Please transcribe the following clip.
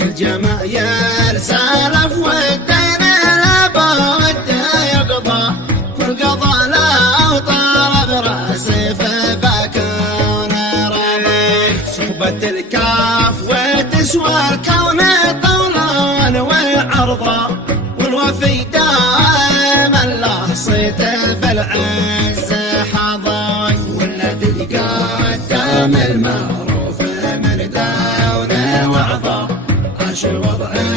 الجمايل سالف والدين لابد يقضى والقضاء لا طلب راسي فبكون ربي صحبة الكاف وتسوى الكون طولا وعرضا والوفي دائم الله صيته بالعز حظى والذي قدم المعروف من دونه وعظا عاش وضعه